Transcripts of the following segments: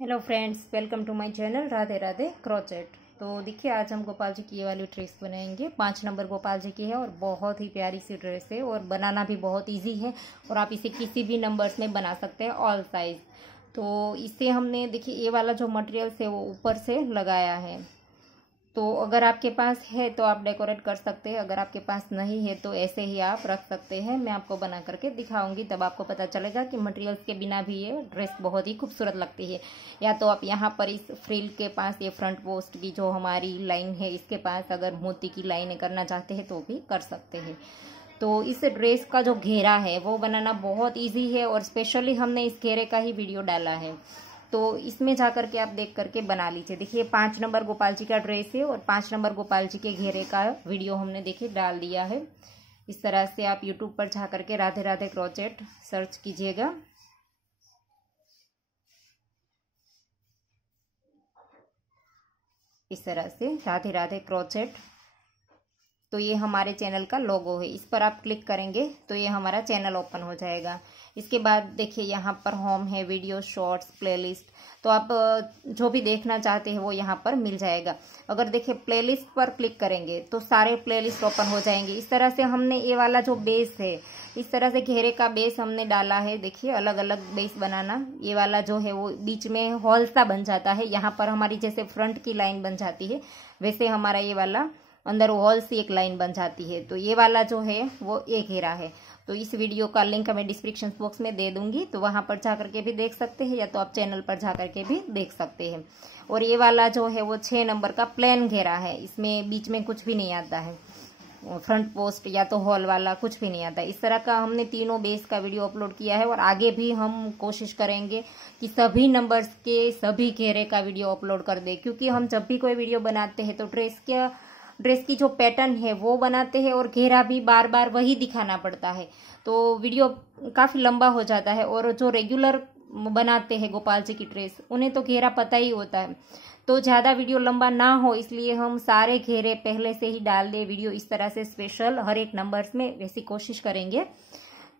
Hello friends, welcome to my channel Radhe Radhe crochet. तो देखिए, आज हम गोपाल जी की ये वाली ड्रेस बनाएंगे। 5 नंबर गोपाल जी की है और बहुत ही प्यारी सी ड्रेस है और बनाना भी बहुत इजी है और आप इसे किसी भी नंबर्स में बना सकते हैं, ऑल साइज। तो इसे हमने देखिए ये वाला जो मटेरियल है वो ऊपर से लगाया है। तो अगर आपके पास है तो आप डेकोरेट कर सकते हैं, अगर आपके पास नहीं है तो ऐसे ही आप रख सकते हैं। मैं आपको बना करके दिखाऊंगी, तब आपको पता चलेगा कि मटेरियल्स के बिना भी ये ड्रेस बहुत ही खूबसूरत लगती है। या तो आप यहाँ पर इस फ्रिल के पास, ये फ्रंट पोस्ट की जो हमारी लाइन है इसके पास अगर मोती की लाइन करना चाहते हैं तो भी कर सकते हैं। तो इस ड्रेस का जो घेरा है वो बनाना बहुत ईजी है और स्पेशली हमने इस घेरे का ही वीडियो डाला है। तो इसमें जा करके आप देख करके बना लीजिए। देखिए 5 नंबर गोपाल जी का ड्रेस है और 5 नंबर गोपाल जी के घेरे का वीडियो हमने देखिए डाल दिया है। इस तरह से आप यूट्यूब पर जा करके राधे राधे क्रोचेट सर्च कीजिएगा। इस तरह से राधे राधे क्रोचेट, तो ये हमारे चैनल का लोगो है। इस पर आप क्लिक करेंगे तो ये हमारा चैनल ओपन हो जाएगा। इसके बाद देखिए यहाँ पर होम है, वीडियो, शॉर्ट्स, प्लेलिस्ट। तो आप जो भी देखना चाहते हैं वो यहाँ पर मिल जाएगा। अगर देखिए प्लेलिस्ट पर क्लिक करेंगे तो सारे प्लेलिस्ट ओपन हो जाएंगे। इस तरह से हमने ये वाला जो बेस है, इस तरह से घेरे का बेस हमने डाला है। देखिए अलग अलग बेस बनाना, ये वाला जो है वो बीच में हॉल सा बन जाता है। यहाँ पर हमारी जैसे फ्रंट की लाइन बन जाती है वैसे हमारा ये वाला अंदर वॉल से एक लाइन बन जाती है। तो ये वाला जो है वो एक घेरा है। तो इस वीडियो का लिंक मैं डिस्क्रिप्शन बॉक्स में दे दूंगी, तो वहां पर जा करके भी देख सकते हैं या तो आप चैनल पर जा करके भी देख सकते हैं। और ये वाला जो है वो 6 नंबर का प्लेन घेरा है, इसमें बीच में कुछ भी नहीं आता है, फ्रंट पोस्ट या तो हॉल वाला कुछ भी नहीं आता। इस तरह का हमने तीनों बेस का वीडियो अपलोड किया है और आगे भी हम कोशिश करेंगे कि सभी नंबर्स के सभी घेरे का वीडियो अपलोड कर दे, क्योंकि हम जब भी कोई वीडियो बनाते हैं तो ड्रेस की जो पैटर्न है वो बनाते हैं और घेरा भी बार बार वही दिखाना पड़ता है, तो वीडियो काफी लंबा हो जाता है। और जो रेगुलर बनाते हैं गोपाल जी की ड्रेस उन्हें तो घेरा पता ही होता है, तो ज्यादा वीडियो लंबा ना हो इसलिए हम सारे घेरे पहले से ही डाल दे वीडियो इस तरह से स्पेशल हर एक नंबर्स में, वैसी कोशिश करेंगे।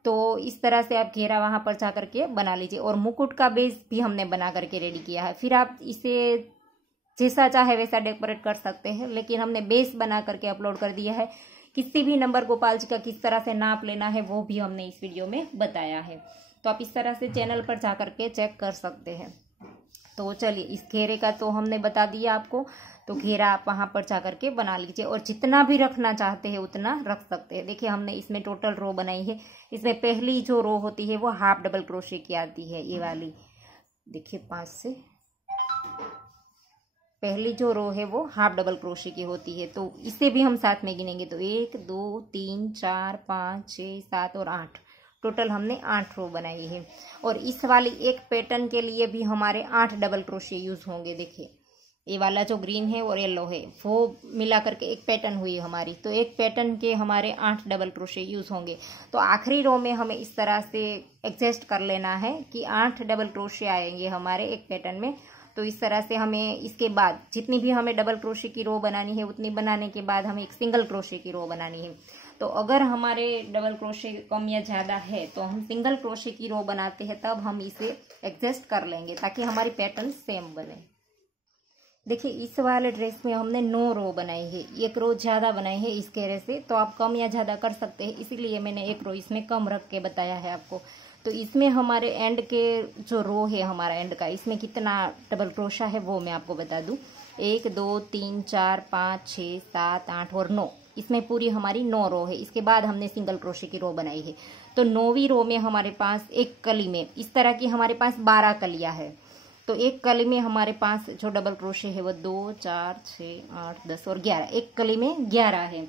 तो इस तरह से आप घेरा वहां पर जा करके बना लीजिए। और मुकुट का बेस भी हमने बना करके रेडी किया है, फिर आप इसे जैसा चाहे वैसा डेकोरेट कर सकते हैं, लेकिन हमने बेस बना करके अपलोड कर दिया है। किसी भी नंबर गोपाल जी का किस तरह से नाप लेना है वो भी हमने इस वीडियो में बताया है, तो आप इस तरह से चैनल पर जा करके चेक कर सकते हैं। तो चलिए, इस घेरे का तो हमने बता दिया आपको, तो घेरा आप वहां पर जा करके बना लीजिए और जितना भी रखना चाहते हैं उतना रख सकते हैं। देखिए हमने इसमें टोटल रो बनाई है। इसमें पहली जो रो होती है वो हाफ डबल क्रोशे की आती है, ये वाली देखिए 5 से पहली जो रो है वो हाफ डबल क्रोशे की होती है। तो इसे भी हम साथ में गिनेंगे तो 1 2 3 4 5 6 7 और 8, टोटल हमने 8 रो बनाई है। और इस वाली एक पैटर्न के लिए भी हमारे 8 डबल क्रोशे यूज होंगे। देखिए ये वाला जो ग्रीन है और येलो है वो मिला करके एक पैटर्न हुई हमारी, तो एक पैटर्न के हमारे 8 डबल क्रोशे यूज होंगे। तो आखिरी रो में हमें इस तरह से एडजस्ट कर लेना है कि 8 डबल क्रोशे आएंगे हमारे एक पैटर्न में। तो इस तरह से हमें इसके बाद जितनी भी हमें डबल क्रोशे की रो बनानी है उतनी बनाने के बाद हमें एक सिंगल क्रोशे की रो बनानी है। तो अगर हमारे डबल क्रोशे कम या ज्यादा है तो हम सिंगल क्रोशे की रो बनाते हैं, तब हम इसे एडजस्ट कर लेंगे ताकि हमारी पैटर्न सेम बने। देखिए इस वाले ड्रेस में हमने 9 रो बनाई है, 1 रो ज्यादा बनाई है इस घेरे से, तो आप कम या ज्यादा कर सकते हैं, इसीलिए मैंने 1 रो इसमें कम रख के बताया है आपको। तो इसमें हमारे एंड के जो रो है हमारा एंड का, इसमें कितना डबल क्रोशा है वो मैं आपको बता दूं। 1 2 3 4 5 6 7 8 और 9, इसमें पूरी हमारी 9 रो है। इसके बाद हमने सिंगल क्रोशे की रो बनाई है। तो 9वीं रो में हमारे पास एक कली में इस तरह की हमारे पास 12 कलियां है। तो एक कली में हमारे पास जो डबल क्रोशे है वो 2 4 6 8 10 और 11, एक कली में 11 है।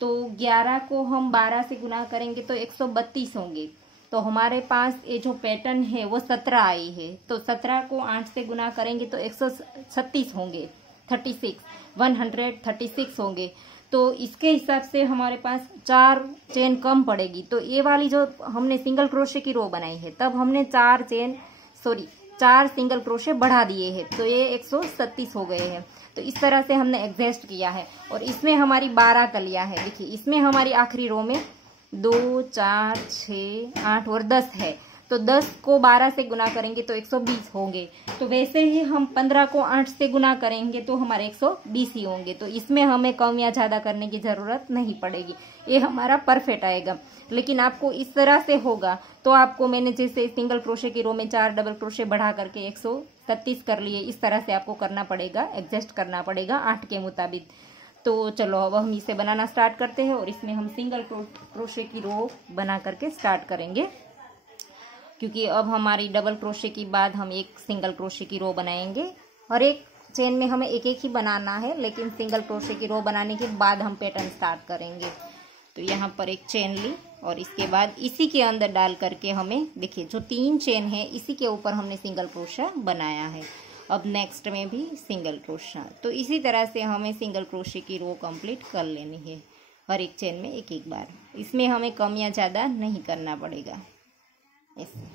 तो 11 को हम 12 से गुना करेंगे तो 132 होंगे। तो हमारे पास ये जो पैटर्न है वो 17 आई है, तो 17 को 8 से गुना करेंगे तो 136 होंगे, 136 होंगे। तो इसके हिसाब से हमारे पास 4 चेन कम पड़ेगी। तो ये वाली जो हमने सिंगल क्रोशे की रो बनाई है तब हमने 4 सिंगल क्रोशे बढ़ा दिए हैं, तो ये 136 हो गए हैं। तो इस तरह से हमने एडजस्ट किया है। और इसमें हमारी 12 कलियां हैं। देखिए इसमें हमारी आखिरी रो में 2 4 6 8 और 10 है। तो 10 को 12 से गुना करेंगे तो 120 होंगे। तो वैसे ही हम 15 को 8 से गुना करेंगे तो हमारे 120 ही होंगे। तो इसमें हमें कम या ज़्यादा करने की ज़रूरत नहीं पड़ेगी, ये हमारा परफेक्ट आएगा। लेकिन आपको इस तरह से होगा तो आपको मैंने जैसे सिंगल क्रोशे की रो में 4 डबल क्रोशे बढ़ा करके 137 कर लिए, इस तरह से आपको करना पड़ेगा, एडजस्ट करना पड़ेगा 8 के मुताबिक। तो चलो अब हम इसे बनाना स्टार्ट करते हैं और इसमें हम सिंगल क्रोशे की रो बना करके स्टार्ट करेंगे, क्योंकि अब हमारी डबल क्रोशे के बाद हम एक सिंगल क्रोशे की रो बनाएंगे। और एक चेन में हमें एक एक ही बनाना है, लेकिन सिंगल क्रोशे की रो बनाने के बाद हम पैटर्न स्टार्ट करेंगे। तो यहाँ पर एक चेन ली और इसके बाद इसी के अंदर डाल करके हमें देखिए जो 3 चेन है इसी के ऊपर हमने सिंगल क्रोशा बनाया है। अब नेक्स्ट में भी सिंगल क्रोशा, तो इसी तरह से हमें सिंगल क्रोशे की रो कंप्लीट कर लेनी है, हर एक चेन में एक एक बार। इसमें हमें कम या ज़्यादा नहीं करना पड़ेगा ऐसे।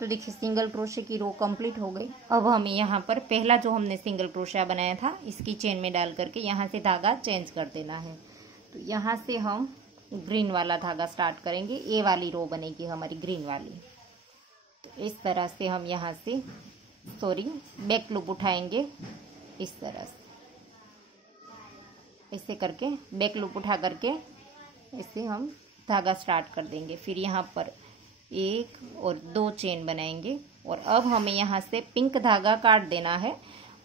तो देखिए सिंगल क्रोशे की रो कंप्लीट हो गई। अब हमें यहाँ पर पहला जो हमने सिंगल क्रोशा बनाया था इसकी चेन में डाल करके यहाँ से धागा चेंज कर देना है। तो यहाँ से हम ग्रीन वाला धागा स्टार्ट करेंगे, ए वाली रो बनेगी हमारी ग्रीन वाली। तो इस तरह से हम यहाँ से बैक लूप उठाएंगे, इस तरह से ऐसे करके बैक लूप उठा करके इससे हम धागा स्टार्ट कर देंगे। फिर यहाँ पर 1 और 2 चेन बनाएंगे और अब हमें यहाँ से पिंक धागा काट देना है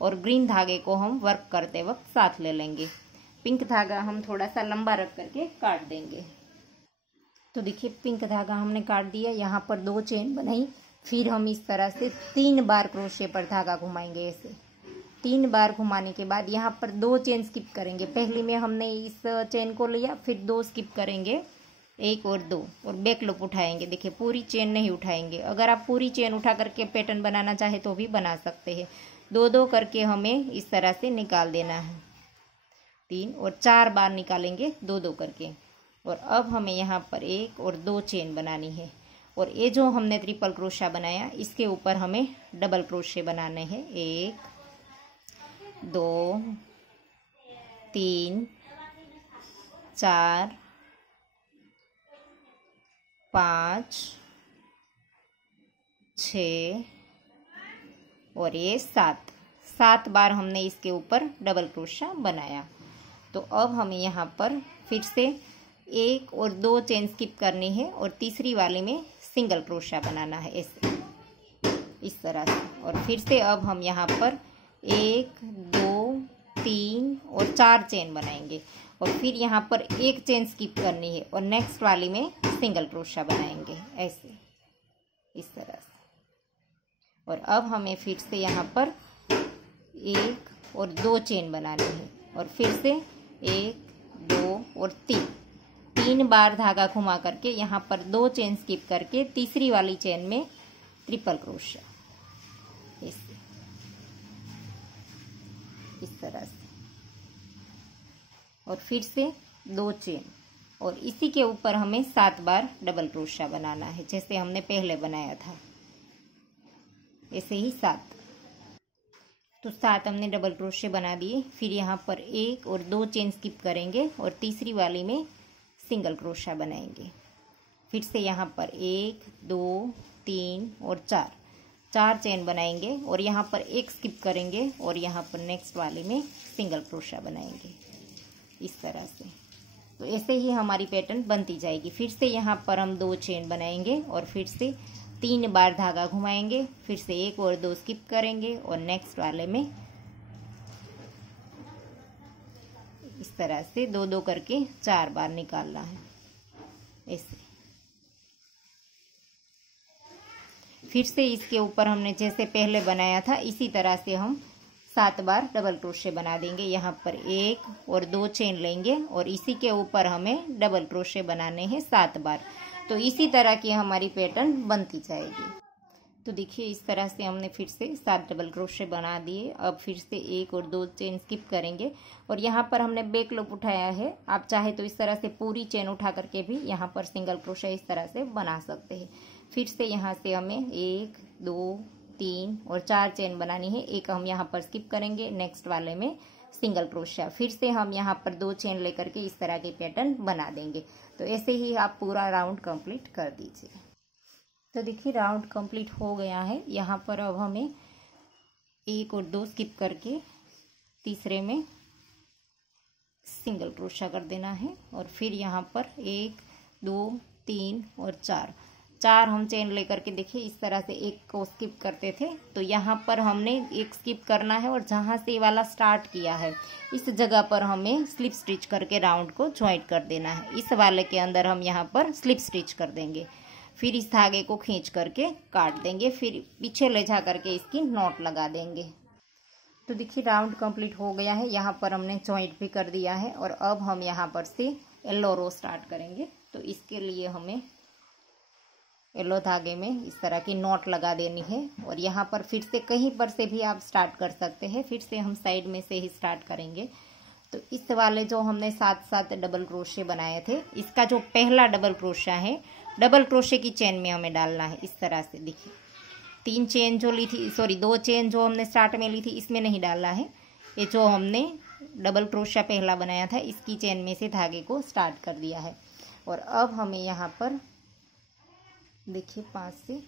और ग्रीन धागे को हम वर्क करते वक्त साथ ले लेंगे। पिंक धागा हम थोड़ा सा लंबा रख करके काट देंगे। तो देखिए पिंक धागा हमने काट दिया, यहाँ पर 2 चेन बनाई। फिर हम इस तरह से 3 बार क्रोशे पर धागा घुमाएंगे। ऐसे 3 बार घुमाने के बाद यहाँ पर 2 चेन स्किप करेंगे। पहली में हमने इस चेन को लिया, फिर 2 स्किप करेंगे, 1 और 2 और बैक लूप उठाएंगे। देखिए पूरी चेन नहीं उठाएंगे, अगर आप पूरी चेन उठा करके पैटर्न बनाना चाहे तो भी बना सकते हैं। 2-2 करके हमें इस तरह से निकाल देना है, 3 और 4 बार निकालेंगे 2-2 करके। और अब हमें यहाँ पर 1 और 2 चेन बनानी है और ये जो हमने ट्रिपल क्रोशा बनाया इसके ऊपर हमें डबल क्रोशे बनाने हैं। 1 2 3 4 5 6 और ये 7 बार हमने इसके ऊपर डबल क्रोशा बनाया। तो अब हमें यहाँ पर फिर से 1 और 2 चेन स्किप करनी है और तीसरी वाली में सिंगल क्रोशा बनाना है ऐसे, इस तरह से। और फिर से अब हम यहाँ पर 1 2 3 और 4 चेन बनाएंगे और फिर यहाँ पर 1 चेन स्किप करनी है और नेक्स्ट वाली में सिंगल क्रोशा बनाएंगे ऐसे, इस तरह से। और अब हमें फिर से यहाँ पर 1 और 2 चेन बनानी है और फिर से 1 2 और 3 बार धागा घुमा करके यहाँ पर 2 चेन स्किप करके तीसरी वाली चेन में ट्रिपल क्रोशा इस तरह से। और फिर से 2 चेन और इसी के ऊपर हमें 7 बार डबल क्रोशा बनाना है, जैसे हमने पहले बनाया था ऐसे ही 7। तो 7 हमने डबल क्रोशे बना दिए। फिर यहाँ पर 1 और 2 चेन स्किप करेंगे और तीसरी वाली में सिंगल क्रोशा बनाएंगे। फिर से यहाँ पर 1 2 3 और 4 चेन बनाएंगे और यहाँ पर 1 स्किप करेंगे और यहाँ पर नेक्स्ट वाले में सिंगल क्रोशा बनाएंगे इस तरह से। तो ऐसे ही हमारी पैटर्न बनती जाएगी। फिर से यहाँ पर हम 2 चेन बनाएंगे और फिर से 3 बार धागा घुमाएंगे, फिर से 1 और 2 स्किप करेंगे और नेक्स्ट वाले में इस तरह से 2-2 करके 4 बार निकालना है ऐसे। फिर से इसके ऊपर हमने जैसे पहले बनाया था इसी तरह से हम 7 बार डबल क्रोशे बना देंगे। यहाँ पर 1 और 2 चेन लेंगे और इसी के ऊपर हमें डबल क्रोशे बनाने हैं 7 बार। तो इसी तरह की हमारी पैटर्न बनती जाएगी। तो देखिए इस तरह से हमने फिर से 7 डबल क्रोशे बना दिए। अब फिर से 1 और 2 चेन स्किप करेंगे और यहाँ पर हमने बैक लूप उठाया है। आप चाहे तो इस तरह से पूरी चेन उठा करके भी यहाँ पर सिंगल क्रोशे इस तरह से बना सकते हैं। फिर से यहाँ से हमें 1 2 3 और 4 चेन बनानी है। एक हम यहाँ पर स्किप करेंगे, नेक्स्ट वाले में सिंगल क्रोशिया। फिर से हम यहाँ पर 2 चेन लेकर के इस तरह के पैटर्न बना देंगे। तो ऐसे ही आप पूरा राउंड कंप्लीट कर दीजिए। तो देखिए राउंड कंप्लीट हो गया है। यहाँ पर अब हमें 1 और 2 स्किप करके तीसरे में सिंगल क्रोशिया कर देना है और फिर यहाँ पर 1 2 3 और 4 हम चेन लेकर के देखिए इस तरह से एक को स्किप करते थे। तो यहाँ पर हमने एक स्किप करना है और जहाँ से ये वाला स्टार्ट किया है इस जगह पर हमें स्लिप स्टिच करके राउंड को ज्वाइंट कर देना है। इस वाले के अंदर हम यहाँ पर स्लिप स्टिच कर देंगे, फिर इस धागे को खींच करके काट देंगे, फिर पीछे ले जा करके इसकी नॉट लगा देंगे। तो देखिए राउंड कंप्लीट हो गया है। यहाँ पर हमने ज्वाइंट भी कर दिया है और अब हम यहाँ पर से येलो रो स्टार्ट करेंगे। तो इसके लिए हमें येलो धागे में इस तरह की नॉट लगा देनी है और यहाँ पर फिर से कहीं पर से भी आप स्टार्ट कर सकते हैं। फिर से हम साइड में से ही स्टार्ट करेंगे। तो इस वाले जो हमने 7 डबल क्रोशे बनाए थे, इसका जो पहला डबल क्रोशा है, डबल क्रोशे की चेन में हमें डालना है। इस तरह से देखिए 3 चेन जो ली थी, 2 चेन जो हमने स्टार्ट में ली थी इसमें नहीं डालना है। ये जो हमने डबल क्रोशा पहला बनाया था इसकी चेन में से धागे को स्टार्ट कर दिया है। और अब हमें यहाँ पर देखिए 5 से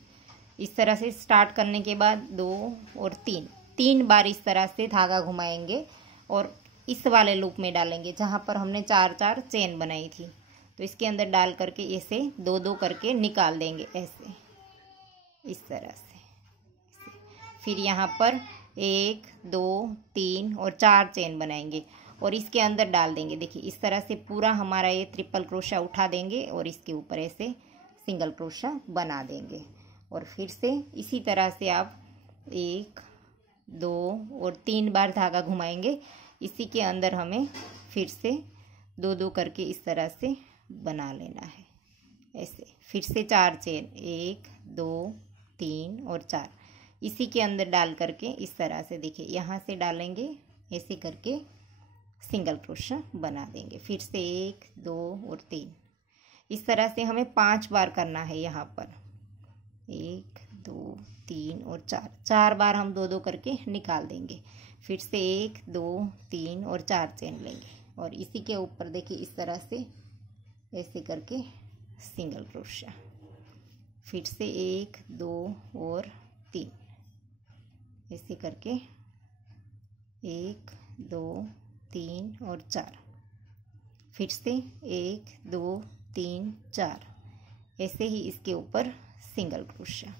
इस तरह से स्टार्ट करने के बाद 2 और 3 बार इस तरह से धागा घुमाएंगे और इस वाले लूप में डालेंगे जहाँ पर हमने 4 चेन बनाई थी। तो इसके अंदर डाल करके इसे 2 करके निकाल देंगे ऐसे, इस तरह से। फिर यहाँ पर 1 2 3 और 4 चेन बनाएंगे और इसके अंदर डाल देंगे। देखिए इस तरह से पूरा हमारा ये ट्रिपल क्रोशा उठा देंगे और इसके ऊपर ऐसे सिंगल क्रोशा बना देंगे। और फिर से इसी तरह से आप 1 2 और 3 बार धागा घुमाएंगे। इसी के अंदर हमें फिर से 2 करके इस तरह से बना लेना है ऐसे। फिर से 4 चेन 1 2 3 और 4 इसी के अंदर डाल करके इस तरह से देखिए यहाँ से डालेंगे, ऐसे करके सिंगल क्रोशा बना देंगे। फिर से 1 2 और 3 इस तरह से हमें 5 बार करना है। यहाँ पर 1 2 3 और 4 बार हम 2 करके निकाल देंगे। फिर से 1 2 3 और 4 चेन लेंगे और इसी के ऊपर देखिए इस तरह से ऐसे करके सिंगल क्रोशा। फिर से 1 2 और 3 ऐसे करके 1 2 3 और 4। फिर से 1 2 3 4 ऐसे ही इसके ऊपर सिंगल क्रोशा।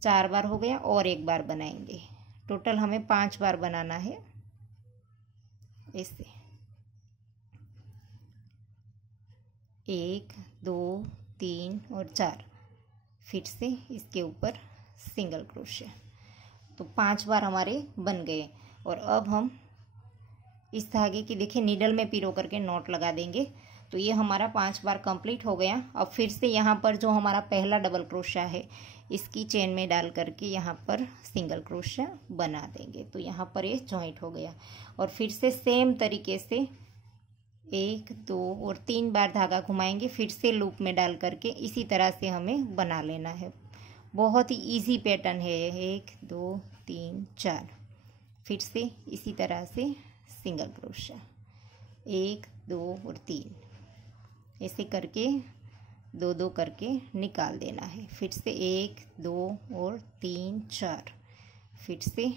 4 बार हो गया और 1 बार बनाएंगे। टोटल हमें 5 बार बनाना है ऐसे। 1 2 3 और 4 फिर से इसके ऊपर सिंगल क्रोशा। तो 5 बार हमारे बन गए। और अब हम इस धागे की देखिए नीडल में पिरो करके नॉट लगा देंगे। तो ये हमारा 5 बार कंप्लीट हो गया। अब फिर से यहाँ पर जो हमारा पहला डबल क्रोशा है इसकी चेन में डाल करके यहाँ पर सिंगल क्रोशा बना देंगे। तो यहाँ पर ये जॉइंट हो गया। और फिर से सेम तरीके से 1 2 और 3 बार धागा घुमाएंगे, फिर से लूप में डाल करके इसी तरह से हमें बना लेना है। बहुत ही इजी पैटर्न है ये। 1 2 3 4 फिर से इसी तरह से सिंगल क्रोशा 1 2 और 3 ऐसे करके 2 करके निकाल देना है। फिर से 1 2 और 3 4 फिर से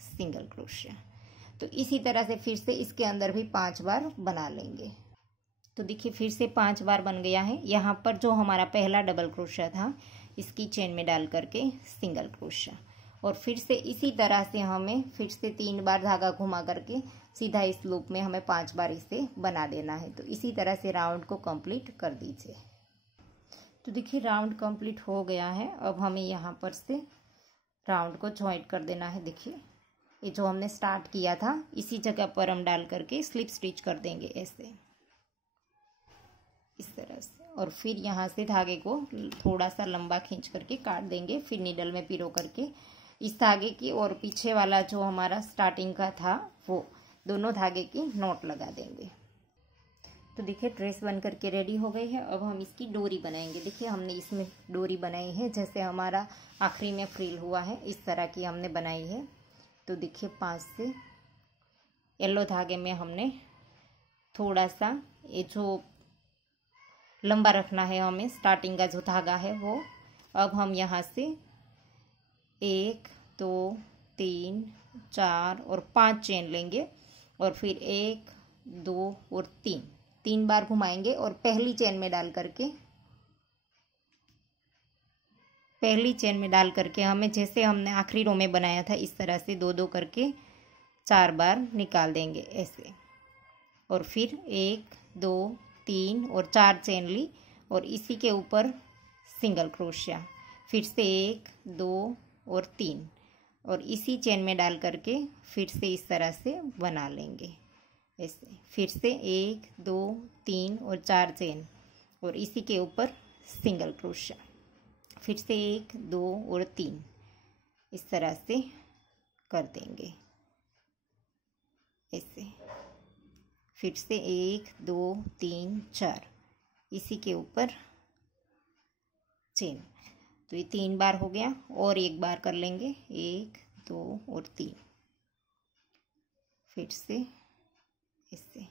सिंगल क्रोशा। तो इसी तरह से फिर से इसके अंदर भी 5 बार बना लेंगे। तो देखिए फिर से 5 बार बन गया है। यहाँ पर जो हमारा पहला डबल क्रोशा था इसकी चेन में डाल करके सिंगल क्रोशा और फिर से इसी तरह से हमें फिर से 3 बार धागा घुमा करके सीधा इस लूप में हमें 5 बार इसे बना देना है। तो इसी तरह से राउंड को कंप्लीट कर दीजिए। तो देखिए राउंड कंप्लीट हो गया है। अब हमें यहाँ पर से राउंड को ज्वाइंट कर देना है। देखिए ये जो हमने स्टार्ट किया था इसी जगह पर हम डाल करके स्लिप स्टिच कर देंगे ऐसे, इस तरह से। और फिर यहाँ से धागे को थोड़ा सा लंबा खींच करके काट देंगे। फिर नीडल में पिरो करके इस धागे की और पीछे वाला जो हमारा स्टार्टिंग का था वो दोनों धागे की नॉट लगा देंगे। तो देखिए ड्रेस बन करके रेडी हो गई है। अब हम इसकी डोरी बनाएंगे। देखिए हमने इसमें डोरी बनाई है जैसे हमारा आखिरी में फ्रिल हुआ है इस तरह की हमने बनाई है। तो देखिए 5 से येलो धागे में हमने थोड़ा सा ये जो लंबा रखना है हमें, स्टार्टिंग का जो धागा है वो। अब हम यहाँ से 1 2 3 4 और 5 चेन लेंगे और फिर 1 2 और 3 बार घुमाएंगे और पहली चेन में डाल करके हमें जैसे हमने आखिरी रो में बनाया था इस तरह से 2 करके 4 बार निकाल देंगे ऐसे। और फिर 1 2 3 और 4 चेन ली और इसी के ऊपर सिंगल क्रोशिया, फिर से 1 2 और 3 और इसी चेन में डाल करके फिर से इस तरह से बना लेंगे ऐसे। फिर से 1 2 3 और 4 चेन और इसी के ऊपर सिंगल क्रोशिया, फिर से 1 2 और 3 इस तरह से कर देंगे ऐसे। फिर से 1 2 3 4 इसी के ऊपर चेन। तो ये 3 बार हो गया और एक बार कर लेंगे 1 2 और 3, फिर से इससे,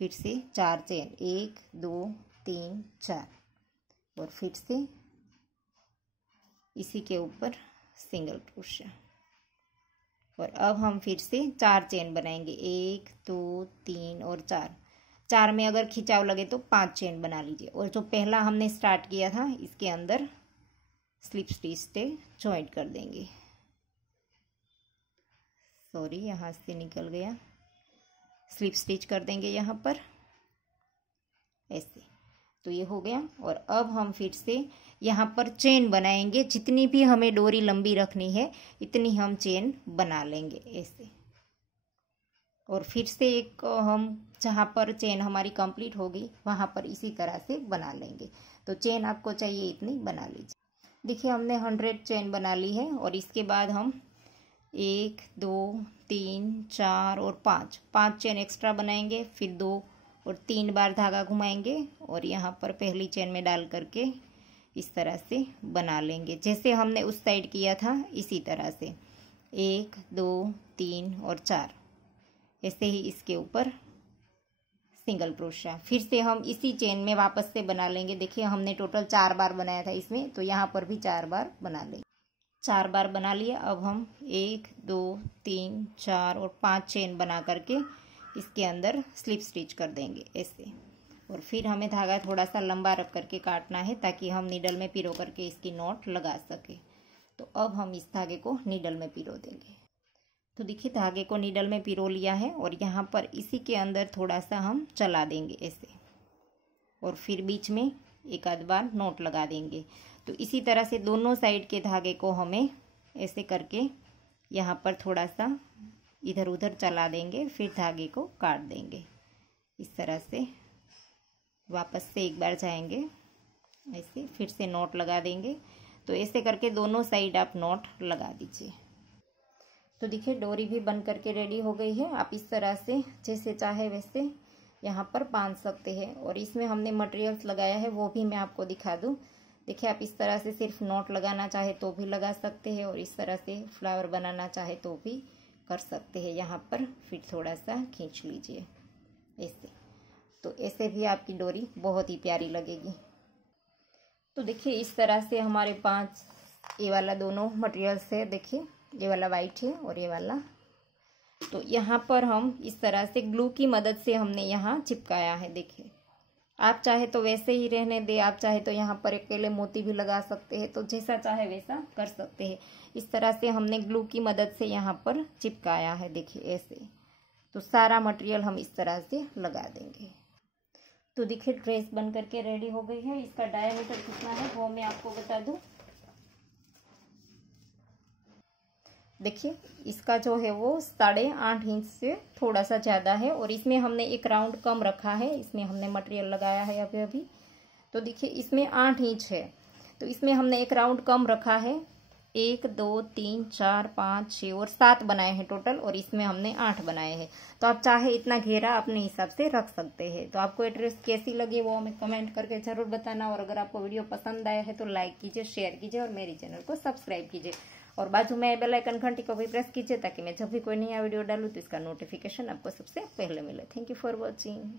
फिर से 4 चेन 1 2 3 4 और फिर से इसी के ऊपर सिंगल क्रोशिया। और अब हम फिर से 4 चेन बनाएंगे 1 2 3 और 4 में अगर खिंचाव लगे तो 5 चेन बना लीजिए। और जो पहला हमने स्टार्ट किया था इसके अंदर स्लिप स्टिच से जॉइंट कर देंगे। सॉरी, यहाँ से निकल गया। स्लिप स्टिच कर देंगे यहाँ पर ऐसे। तो ये हो गया। और अब हम फिर से यहाँ पर चेन बनाएंगे, जितनी भी हमें डोरी लंबी रखनी है इतनी हम चेन बना लेंगे ऐसे। और फिर से एक हम जहाँ पर चेन हमारी कंप्लीट होगी वहाँ पर इसी तरह से बना लेंगे। तो चेन आपको चाहिए इतनी बना लीजिए। देखिए हमने 100 चेन बना ली है। और इसके बाद हम 1 2 3 4 और 5 चेन एक्स्ट्रा बनाएंगे, फिर 2 और 3 बार धागा घुमाएंगे और यहाँ पर पहली चेन में डाल करके इस तरह से बना लेंगे, जैसे हमने उस साइड किया था इसी तरह से 1 2 3 और 4 ऐसे ही इसके ऊपर सिंगल क्रोशिया। फिर से हम इसी चेन में वापस से बना लेंगे। देखिए हमने टोटल 4 बार बनाया था इसमें, तो यहाँ पर भी 4 बार बना लेंगे। 4 बार बना लिया। अब हम 1 2 3 4 और 5 चेन बना करके इसके अंदर स्लिप स्टिच कर देंगे ऐसे। और फिर हमें धागा थोड़ा सा लंबा रख करके काटना है ताकि हम नीडल में पिरो करके इसकी नॉट लगा सके। तो अब हम इस धागे को नीडल में पिरो देंगे। तो देखिए धागे को नीडल में पिरो लिया है और यहाँ पर इसी के अंदर थोड़ा सा हम चला देंगे ऐसे और फिर बीच में एक आध बार नॉट लगा देंगे। तो इसी तरह से दोनों साइड के धागे को हमें ऐसे करके यहाँ पर थोड़ा सा इधर उधर चला देंगे, फिर धागे को काट देंगे इस तरह से। वापस से एक बार जाएंगे ऐसे, फिर से नॉट लगा देंगे। तो ऐसे करके दोनों साइड आप नॉट लगा दीजिए। तो देखिए डोरी भी बन करके रेडी हो गई है। आप इस तरह से जैसे चाहे वैसे यहाँ पर बांध सकते हैं। और इसमें हमने मटेरियल्स लगाया है वो भी मैं आपको दिखा दूँ। देखिए आप इस तरह से सिर्फ नॉट लगाना चाहे तो भी लगा सकते हैं और इस तरह से फ्लावर बनाना चाहे तो भी कर सकते हैं। यहाँ पर फिर थोड़ा सा खींच लीजिए ऐसे, तो ऐसे भी आपकी डोरी बहुत ही प्यारी लगेगी। तो देखिए इस तरह से हमारे 5 ये वाला दोनों मटेरियल्स है। देखिए ये वाला वाइट है और ये वाला। तो यहाँ पर हम इस तरह से ग्लू की मदद से हमने यहाँ चिपकाया है। देखिए आप चाहे तो वैसे ही रहने दे, आप चाहे तो यहाँ पर अकेले मोती भी लगा सकते हैं, तो जैसा चाहे वैसा कर सकते हैं। इस तरह से हमने ग्लू की मदद से यहाँ पर चिपकाया है। देखिए ऐसे। तो सारा मटेरियल हम इस तरह से लगा देंगे। तो देखिए ड्रेस बन करके रेडी हो गई है। इसका डायमीटर कितना है वो मैं आपको बता दूं। देखिए इसका जो है वो 8.5 इंच से थोड़ा सा ज़्यादा है और इसमें हमने एक राउंड कम रखा है। इसमें हमने मटेरियल लगाया है अभी। तो देखिए इसमें 8 इंच है, तो इसमें हमने एक राउंड कम रखा है। 1 2 3 4 5 6 और 7 बनाए हैं टोटल, और इसमें हमने 8 बनाए हैं। तो आप चाहे इतना घेरा अपने हिसाब से रख सकते हैं। तो आपको ये ड्रेस कैसी लगी वो हमें कमेंट करके जरूर बताना। और अगर आपको वीडियो पसंद आया है तो लाइक कीजिए, शेयर कीजिए और मेरे चैनल को सब्सक्राइब कीजिए। और बाजू में बेल आइकन घंटी को भी प्रेस कीजिए ताकि मैं जब भी कोई नया वीडियो डालूँ तो इसका नोटिफिकेशन आपको सबसे पहले मिले। Thank you for watching.